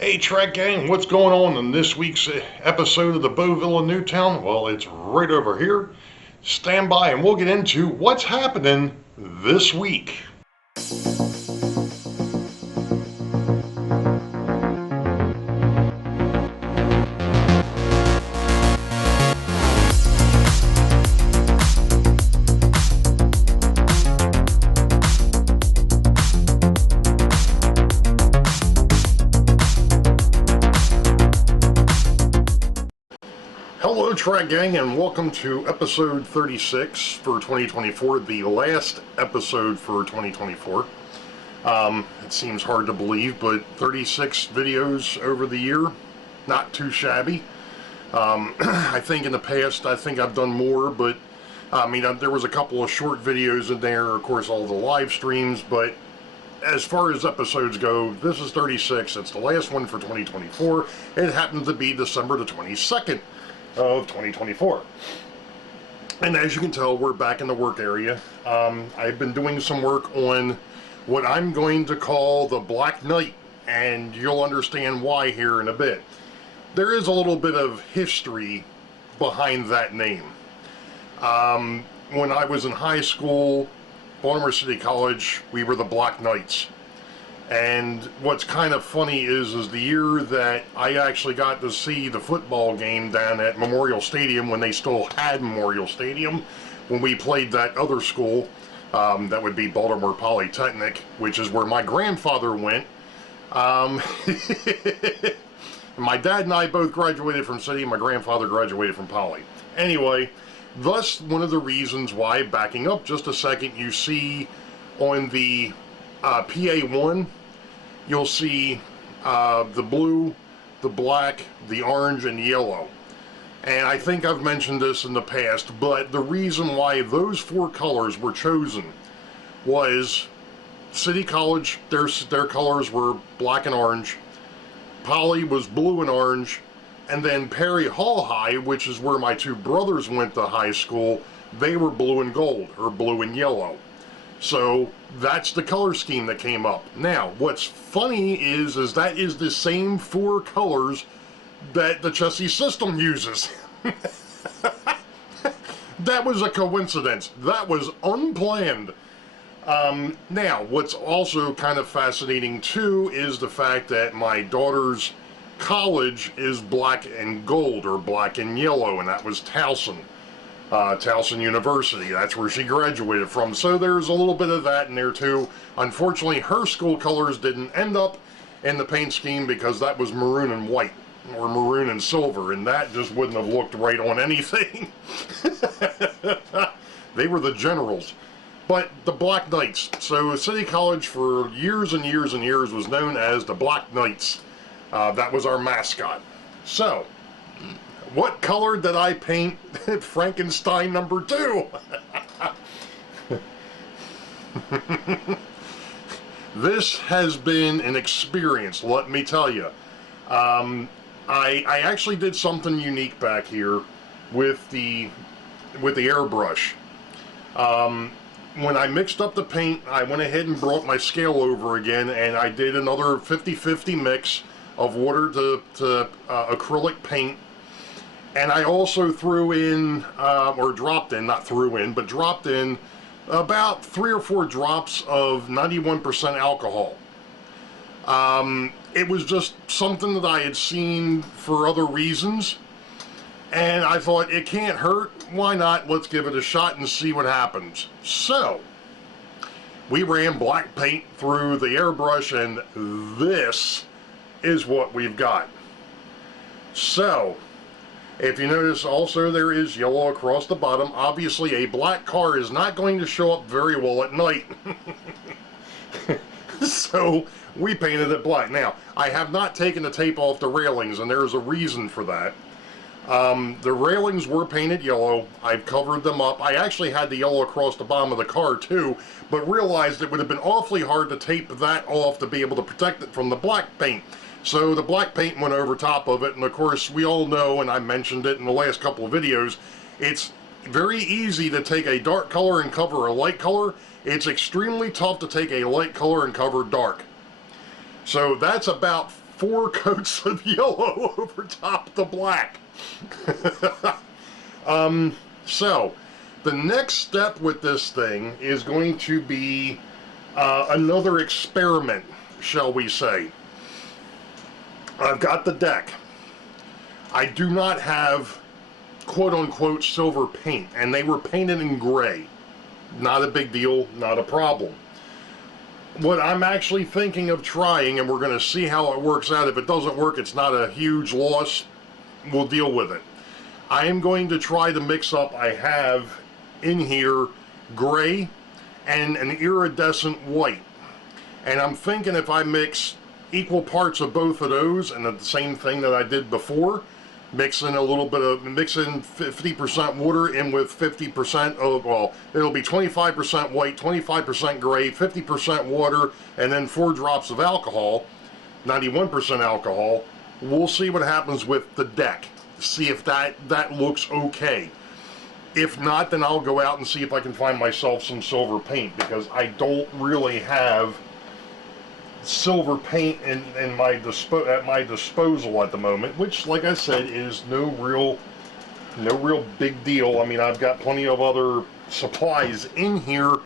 Hey Track Gang, what's going on in this week's episode of the Boeville in Newtown? Well, it's right over here. Stand by and we'll get into what's happening this week. Hello Track Gang and welcome to episode 36 for 2024, the last episode for 2024. It seems hard to believe, but 36 videos over the year, not too shabby. I think in the past, I've done more, but there was a couple of short videos in there, of course all the live streams, but as far as episodes go, this is 36. It's the last one for 2024. It happens to be December the 22nd. Of 2024. And as you can tell, we're back in the work area. I've been doing some work on what I'm going to call the Black Knight, and you'll understand why here in a bit. There is a little bit of history behind that name. When I was in high school, Baltimore City College, we were the Black Knights. And what's kind of funny is the year that I actually got to see the football game down at Memorial Stadium when they still had Memorial Stadium, when we played that other school, that would be Baltimore Polytechnic, which is where my grandfather went. My dad and I both graduated from City, and my grandfather graduated from Poly. Anyway, thus one of the reasons why, backing up just a second, you see on the PA1, you'll see the blue, the black, the orange, and yellow. And I think I've mentioned this in the past, but the reason why those four colors were chosen was City College, their colors were black and orange, Poly was blue and orange, and then Perry Hall High, which is where my two brothers went to high school, they were blue and gold, or blue and yellow. So that's the color scheme that came up. Now, what's funny is that is the same four colors that the chassis system uses. That was a coincidence. That was unplanned. Now, what's also kind of fascinating too is the fact that my daughter's college is black and gold, or black and yellow, and that was Towson. Towson University, that's where she graduated from. So there's a little bit of that in there too. Unfortunately, her school colors didn't end up in the paint scheme because that was maroon and white, or maroon and silver, and that just wouldn't have looked right on anything. They were the generals. But the Black Knights. So City College for years and years and years was known as the Black Knights. That was our mascot. So, what color did I paint Frankenstein number 2? This has been an experience, let me tell you. I actually did something unique back here with the airbrush. When I mixed up the paint, I went ahead and brought my scale over again, and I did another 50-50 mix of water to acrylic paint. And I also threw in, or dropped in, not threw in, but dropped in about 3 or 4 drops of 91% alcohol. It was just something that I had seen for other reasons, and I thought, it can't hurt, why not, let's give it a shot and see what happens. So, we ran black paint through the airbrush, and this is what we've got. So, if you notice also there is yellow across the bottom. Obviously a black car is not going to show up very well at night. So we painted it black. Now, I have not taken the tape off the railings, and there's a reason for that. The railings were painted yellow. I've covered them up. I actually had the yellow across the bottom of the car too, but realized it would have been awfully hard to tape that off to be able to protect it from the black paint. So the black paint went over top of it, and of course we all know, and I mentioned it in the last couple of videos, it's very easy to take a dark color and cover a light color. It's extremely tough to take a light color and cover dark. So that's about 4 coats of yellow over top the black. So, the next step with this thing is going to be another experiment, shall we say. I've got the deck. I do not have quote-unquote silver paint, and they were painted in gray. Not a big deal, not a problem. What I'm actually thinking of trying, and we're going to see how it works out. If it doesn't work, it's not a huge loss. We'll deal with it. I am going to try to mix up, I have in here gray and an iridescent white. And I'm thinking if I mix equal parts of both of those, and the same thing that I did before, mix in 50% water in with 50% of, well, it'll be 25% white, 25% gray, 50% water, and then 4 drops of alcohol, 91% alcohol. We'll see what happens with the deck. See if that looks okay. If not, then I'll go out and see if I can find myself some silver paint, because I don't really have silver paint at my disposal at the moment, which, like I said, is no real big deal. I mean, I've got plenty of other supplies in here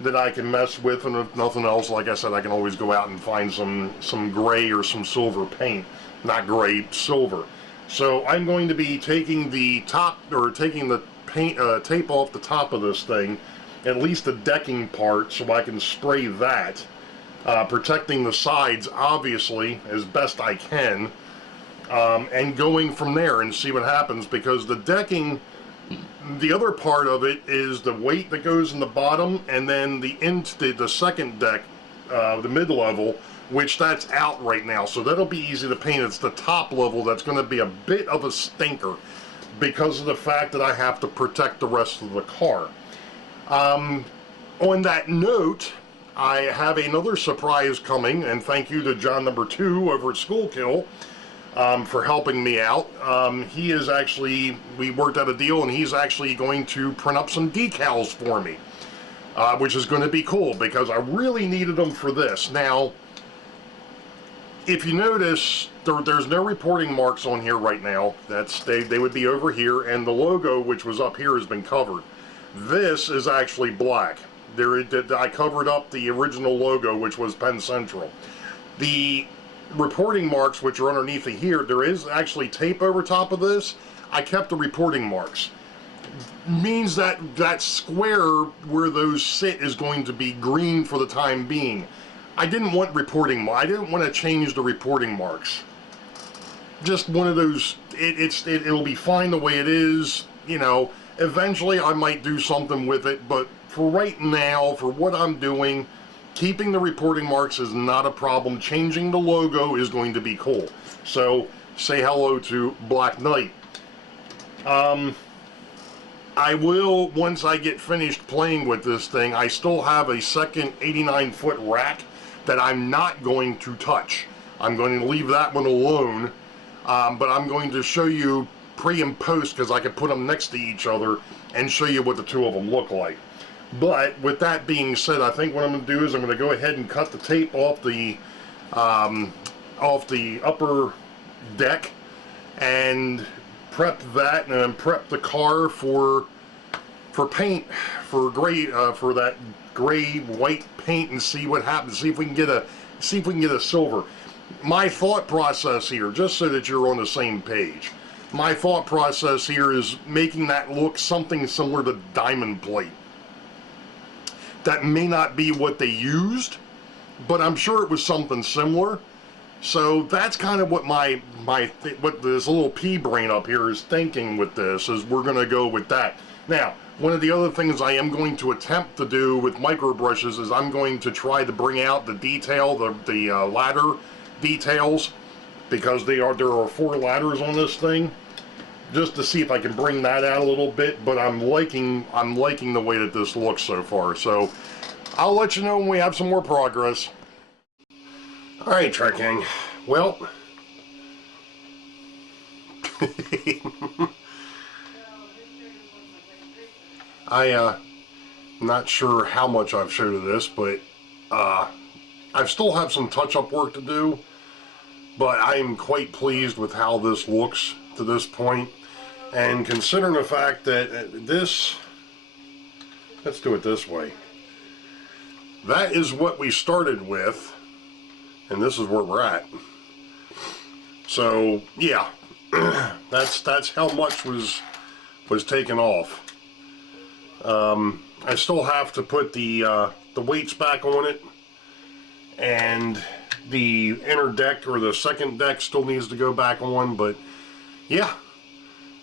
that I can mess with, and if nothing else, like I said, I can always go out and find some gray or some silver paint. Not gray, silver. So I'm going to be taking the paint tape off the top of this thing, at least the decking part, so I can spray that. Protecting the sides, obviously, as best I can, and going from there and see what happens, because the decking, the other part of it is the weight that goes in the bottom, and then the second deck, the mid-level, which that's out right now, so that'll be easy to paint. It's the top level that's going to be a bit of a stinker because of the fact that I have to protect the rest of the car. On that note, I have another surprise coming, and thank you to John number 2 over at Schoolkill for helping me out. He is actually, we worked out a deal, and he's actually going to print up some decals for me, which is going to be cool, because I really needed them for this. Now, if you notice, there's no reporting marks on here right now. They would be over here, and the logo, which was up here, has been covered. This is actually black. I covered up the original logo, which was Penn Central. The reporting marks, which are underneath of here, there is actually tape over top of this. I kept the reporting marks. Means that that square where those sit is going to be green for the time being. I didn't want reporting marks. I didn't want to change the reporting marks. Just one of those, it'll be fine the way it is, you know. Eventually I might do something with it, but for right now, for what I'm doing, keeping the reporting marks is not a problem. Changing the logo is going to be cool. So, say hello to Black Knight. I will, once I get finished playing with this thing, I still have a second 89-foot rack that I'm not going to touch. I'm going to leave that one alone, but I'm going to show you pre and post, because I can put them next to each other and show you what the two of them look like. But with that being said, I think what I'm going to do is I'm going to go ahead and cut the tape off the upper deck and prep that, and then prep the car for paint, for gray, for that gray white paint, and see what happens. See if we can get a silver. My thought process here, just so that you're on the same page, my thought process here is making that look something similar to diamond plate. That may not be what they used, but I'm sure it was something similar. So that's kind of what what this little pea brain up here is thinking with this, is we're going to go with that. Now, one of the other things I am going to attempt to do with micro brushes is I'm going to try to bring out the detail, the ladder details, because there are 4 ladders on this thing, just to see if I can bring that out a little bit. But I'm liking the way that this looks so far. So I'll let you know when we have some more progress. Alright, Trek Gang. Well, I'm not sure how much I've showed of this, but I still have some touch-up work to do. but I am quite pleased with how this looks to this point. And considering the fact that this, let's do it this way. That is what we started with, and this is where we're at. So yeah, that's how much was taken off. I still have to put the weights back on it, and the inner deck or the second deck still needs to go back on. But yeah,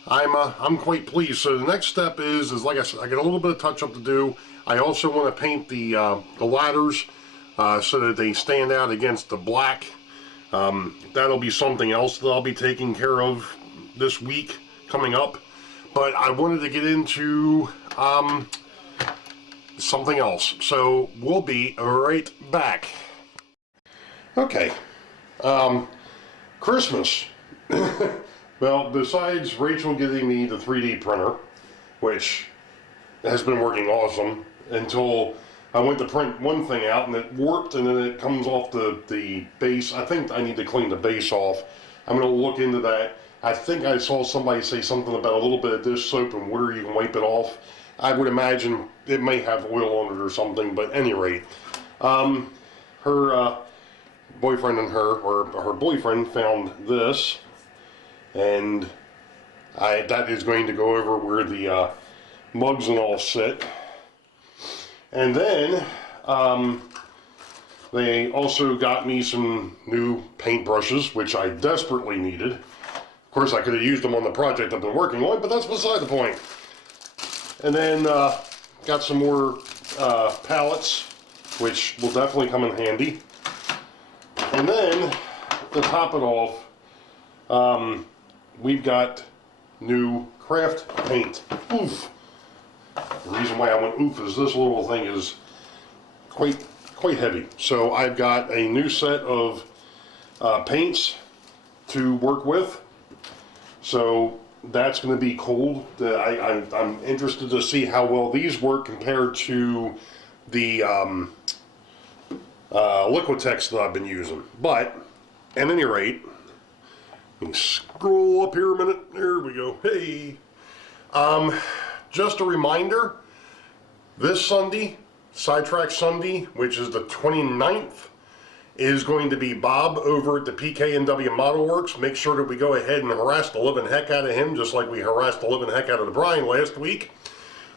I'm quite pleased. So the next step is like I said, I got a little bit of touch up to do. I also want to paint the ladders so that they stand out against the black. That'll be something else that I'll be taking care of this week coming up. But I wanted to get into something else, so we'll be right back. Okay, Christmas. Well, besides Rachel getting me the 3D printer, which has been working awesome until I went to print one thing out and it warped, and then it comes off the base. I think I need to clean the base off. I'm going to look into that. I think I saw somebody say something about a little bit of dish soap and water, you can wipe it off. I would imagine it may have oil on it or something, but at any rate, her boyfriend and her boyfriend found this, and that is going to go over where the mugs and all sit. And then they also got me some new paint brushes, which I desperately needed. Of course, I could have used them on the project I've been working on, but that's beside the point. And then got some more palettes, which will definitely come in handy. And then, to top it off, we've got new craft paint. Oof. The reason why I went oof is this little thing is quite heavy. So I've got a new set of paints to work with. So that's going to be cool. I'm interested to see how well these work compared to the Logitechs that I've been using. But at any rate, let me scroll up here a minute. There we go. Hey. Just a reminder, this Sunday, Sidetrack Sunday, which is the 29th, is going to be Bob over at the PK&W Model Works. Make sure that we go ahead and harass the living heck out of him, just like we harassed the living heck out of the Brian last week.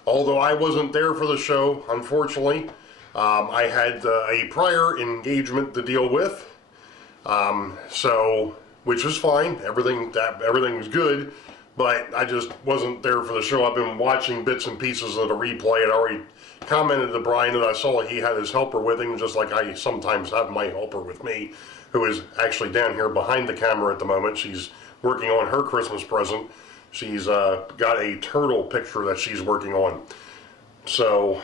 Although I wasn't there for the show, unfortunately. I had a prior engagement to deal with, which was fine. Everything was good. But I just wasn't there for the show. I've been watching bits and pieces of the replay. I already commented to Brian that I saw he had his helper with him, just like I sometimes have my helper with me, who is actually down here behind the camera at the moment. She's working on her Christmas present. She's got a turtle picture that she's working on. So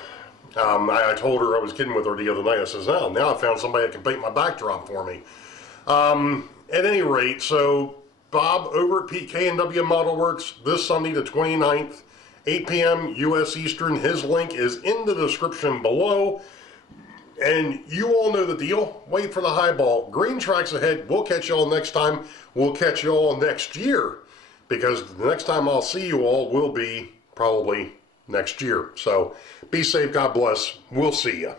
I told her, I was kidding with her the other night. I says, now I found somebody that can paint my backdrop for me. At any rate, so Bob over at PK&W Model Works this Sunday the 29th, 8 p.m. U.S. Eastern. His link is in the description below. And you all know the deal. Wait for the highball. Green tracks ahead. We'll catch y'all next time. We'll catch y'all next year, because the next time I'll see you all will be probably next year. So be safe. God bless. We'll see you.